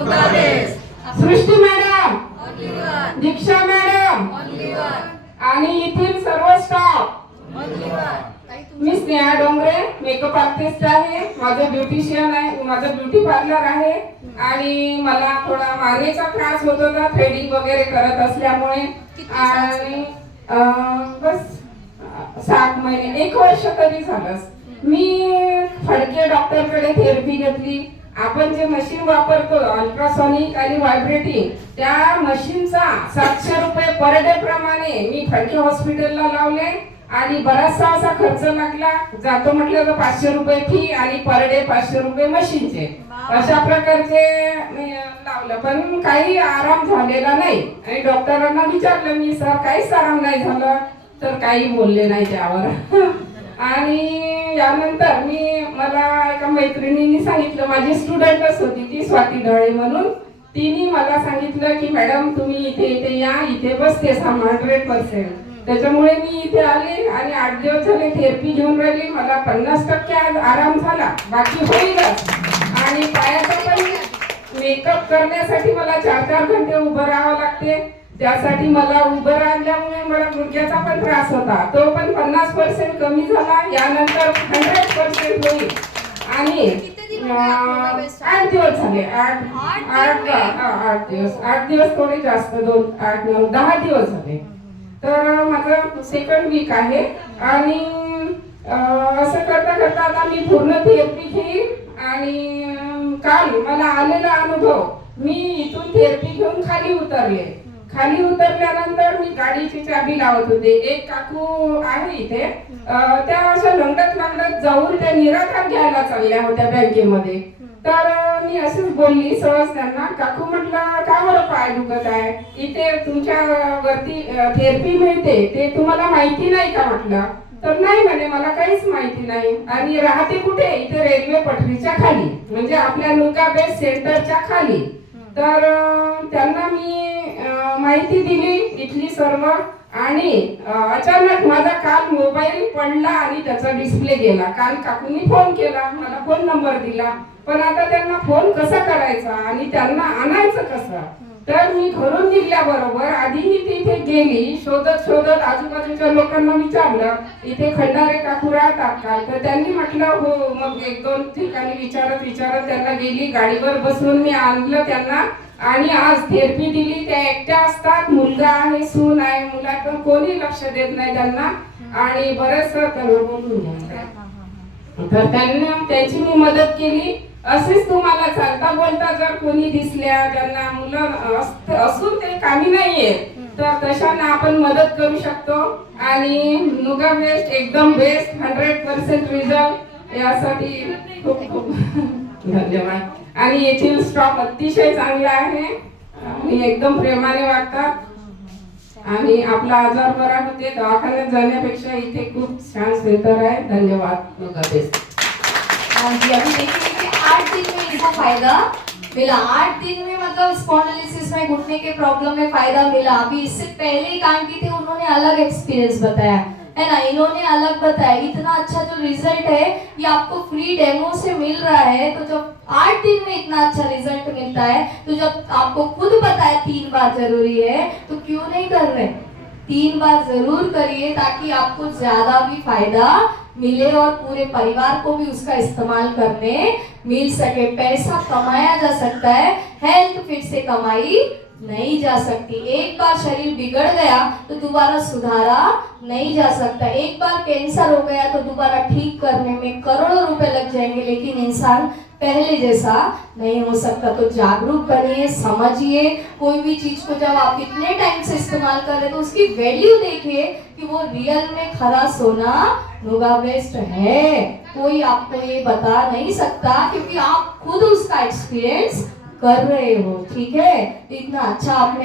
सृष्टी madam, दीक्षा madam आणि येथील सर्व स्टाफ. मी स्नेहा डोंगरे, मेकअप आर्टिस्ट आहे. माझं ब्युटिशियन आहे, माझं ब्युटी पार्लर आहे आणि मला थोडा मानेचा त्रास होत होता थ्रेडिंग वगैरे करत असल्यामुळे. आणि बस 7 महिने 1 वर्ष तरी झालं मी फडके डॉक्टरकडे थेरपी घेतली. आपण जे मशीन वापरतो अल्ट्रासॉनिक आणि व्हायब्रेटिंग, त्या मशीनचा 700 रुपये पर डे प्रमाणे मी फडके हॉस्पिटलला लावले आणि बराचसा असा खर्च लागला. जातो म्हटलं तर 500 रुपये फी आणि पर डे 500 रुपये मशीनचे. अशा प्रकारचे मी लावलं, पण काही आराम झालेला नाही. आणि डॉक्टरांना विचारलं मी, सर काहीच आराम नाही झाला, तर काही बोलले नाही त्यावर. आणि यानंतर मला एका मैत्रिणींनी सांगितलं, माझी स्टुडंटच होती ती स्वाती ढळे म्हणून, तिने मला सांगितलं की मॅडम तुम्ही इथे या, इथे बसते 100%. त्याच्यामुळे मी इथे आले आणि 8 दिवस झाले थेरपी घेऊन राहिली. मला 50% आज आराम झाला, बाकी होईलच. आणि पायाचा पण मेकअप करण्यासाठी मला 4-4 घंटे उभं राहावं लागते. त्यासाठी मला उभं राहिल्यामुळे मला गुडघ्याचा पण त्रास होता, तो पण 50% कमी झाला. यानंतर 100% होईल. आणि 8 दिवस झाले. 8 दिवस थोडे जास्त, 2, 8, 9, 10 दिवस झाले. तर माझं सेकंड वीक आहे. आणि असं करता करता आता मी पूर्ण थेरपी घेईन. आणि काल मला आलेला अनुभव, मी इथून थेरपी घेऊन खाली उतरल्यानंतर मी गाडीची चाबी लावत होते. एक काकू आहे इथे, त्या अशा लंगडत जाऊन त्या निराधार घ्यायला चालल्या होत्या बँकेमध्ये. तर मी अशीच बोलली सहज त्यांना, काकू म्हटलं का बरं पाय दुखत आहे, इथे तुमच्या वरती थेरपी मिळते ते तुम्हाला माहिती नाही का म्हटलं. तर नाही म्हणे, मला काहीच माहिती नाही. आणि राहते कुठे, इथे रेल्वे पटरीच्या खाली, म्हणजे आपल्या नुका बेस सेंटरच्या खाली. तर त्यांना मी माहिती दिली इथली सर्व. आणि अचानक माझा काल मोबाईल पडला आणि त्याचा डिस्प्ले गेला. काल काकूंनी फोन केला, मला फोन नंबर दिला, पण आता त्यांना फोन कसा करायचा आणि त्यांना आणायचं कसं. तर मी घरून निघल्याबरोबर आधी मी तिथे गेली, शोधत आजूबाजूच्या लोकांना विचारलं, इथे खंडारे काकू राहतात का. तर त्यांनी म्हटलं हो. मग 1-2 ठिकाणी विचारत त्यांना गेली, गाडीवर बसवून मी आणलं त्यांना. आणि आज थेरपी दिली. त्या एकट्या असतात, मुलगा आहे, सून आहे, मुलाकडे कोणी लक्ष देत नाही त्यांना. आणि बरेच बोलून तर त्यांना त्याची मी मदत केली. असेच तुम्हाला चालता बोलता जर कोणी दिसल्या, त्यांना मुलं असून ते कामी नाहीये, तर तशांना आपण मदत करू शकतो. आणि नुगा बेस्ट एकदम बेस्ट 100% रिझल्ट. यासाठी खूप खूप धन्यवाद. आणि येथील स्टॉफ अतिशय चांगला आहे आणि एकदम प्रेमाने वागतात. आणि आपला आजार बरा होते, दवाखान्यात जाण्यापेक्षा इथे खूप छान सेंटर आहे. धन्यवाद. नुगा बेस्ट. जी अभी देखेंगे कि 8 दिन में इसको फायदा मिला। 8 दिन में मतलब स्पॉन्डिलोसिस में घुटने के प्रॉब्लम में फायदा मिला। अभी इससे पहले काम की थी उन्होंने अलग एक्सपीरियंस बताया है ना, इन्होंने अलग बताया। इतना अच्छा जो रिजल्ट है ये आपको फ्री डेमो से मिल रहा है। तो जब 8 दिन में इतना अच्छा रिजल्ट मिलता है, तो जब आपको खुद पता है 3 बार जरूरी है, तो क्यों नहीं कर रहे। 3 बार जरूर करिए ताकि आपको ज्यादा भी फायदा मिले और पूरे परिवार को भी उसका इस्तेमाल करने मिल सके। पैसा कमाया जा सकता है, हेल्थ फिर से कमाई नहीं जा सकती। एक बार शरीर बिगड़ गया तो दोबारा सुधारा नहीं जा सकता। एक बार कैंसर हो गया तो दोबारा ठीक करने में करोड़ों रुपए लग जाएंगे, लेकिन इंसान पहले जैसा नहीं हो सकता। तो जागरूक बनिए, समझिए। कोई भी चीज को जब आप इतने टाइम से इस्तेमाल कर रहे तो उसकी वैल्यू देखिए कि वो रियल में खरा सोना नुगा बेस्ट है। कोई आपको ये बता नहीं सकता क्योंकि आप खुद उसका एक्सपीरियंस कर रहे हो। ठीक है, इतना अच्छा आपने